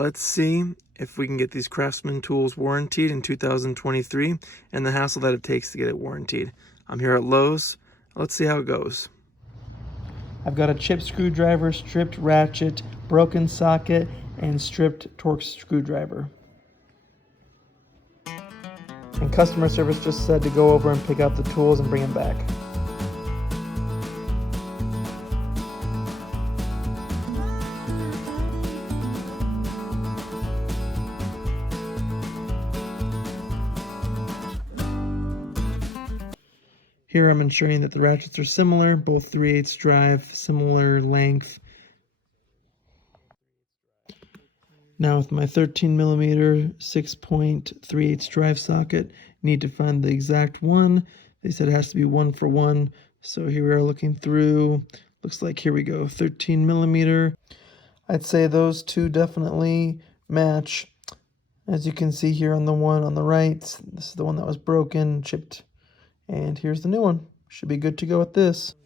Let's see if we can get these Craftsman tools warranted in 2023 and the hassle that it takes to get it warranted. I'm here at Lowe's. Let's see how it goes. I've got a chipped screwdriver, stripped ratchet, broken socket, and stripped Torx screwdriver. And customer service just said to go over and pick out the tools and bring them back. Here I'm ensuring that the ratchets are similar, both 3/8 drive, similar length. Now with my 13mm 6.3/8 drive socket, need to find the exact one. They said it has to be 1 for 1. So here we are looking through. Looks like here we go, 13mm. I'd say those two definitely match. As you can see here on the one on the right, this is the one that was broken, chipped. And here's the new one. Should be good to go with this.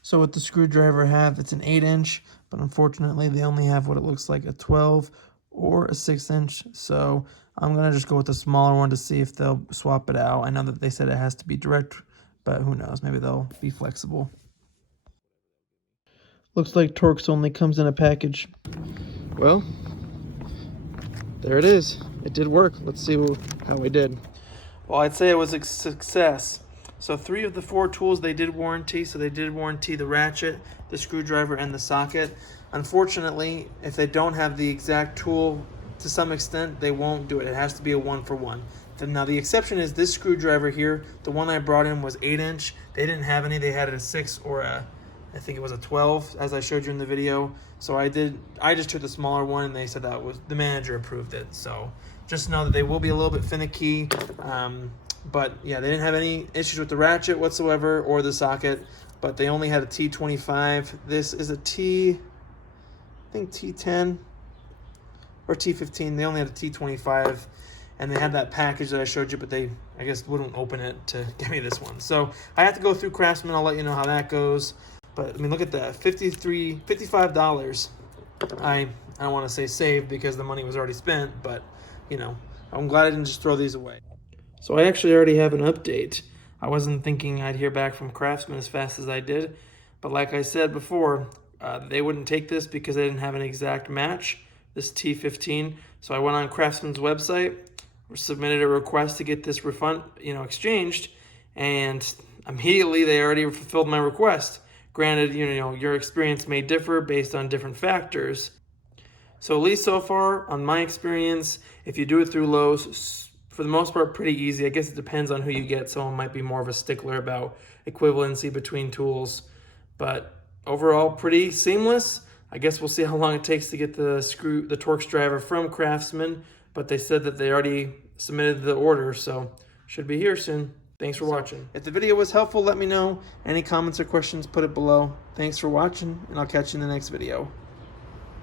So with the screwdriver I have, it's an 8-inch, but unfortunately they only have what it looks like a 12 or a 6-inch. So I'm gonna just go with the smaller one to see if they'll swap it out. I know that they said it has to be direct, but who knows? Maybe they'll be flexible. Looks like Torx only comes in a package. Well, there it is. It did work. Let's see how we did. Well, I'd say it was a success. So 3 of the 4 tools they did warranty. So they did warranty the ratchet, the screwdriver, and the socket. Unfortunately, if they don't have the exact tool, to some extent, they won't do it. It has to be a 1 for 1. Now the exception is this screwdriver here. The one I brought in was 8-inch. They didn't have any. They had a 6 or a, I think it was a 12, as I showed you in the video. So I just took the smaller one, and they said that was, the manager approved it. So just know that they will be a little bit finicky. But yeah, they didn't have any issues with the ratchet whatsoever or the socket, but they only had a T25. This is a I think T10 or T15. They only had a T25, and they had that package that I showed you, but they, I guess, wouldn't open it to give me this one. So I have to go through Craftsman. I'll let you know how that goes. But I mean, look at that, $55. I don't want to say saved because the money was already spent, but you know, I'm glad I didn't just throw these away. So I actually already have an update. I wasn't thinking I'd hear back from Craftsman as fast as I did, but like I said before, they wouldn't take this because they didn't have an exact match, this T15. So I went on Craftsman's website, submitted a request to get this refund, exchanged, and immediately they already fulfilled my request. Granted, your experience may differ based on different factors. So at least so far, on my experience, if you do it through Lowe's, for the most part, pretty easy. I guess it depends on who you get. Someone might be more of a stickler about equivalency between tools. But overall, pretty seamless. I guess we'll see how long it takes to get the Torx driver from Craftsman. But they said that they already submitted the order, so should be here soon. Thanks for watching. If the video was helpful, let me know. Any comments or questions, put it below. Thanks for watching, and I'll catch you in the next video.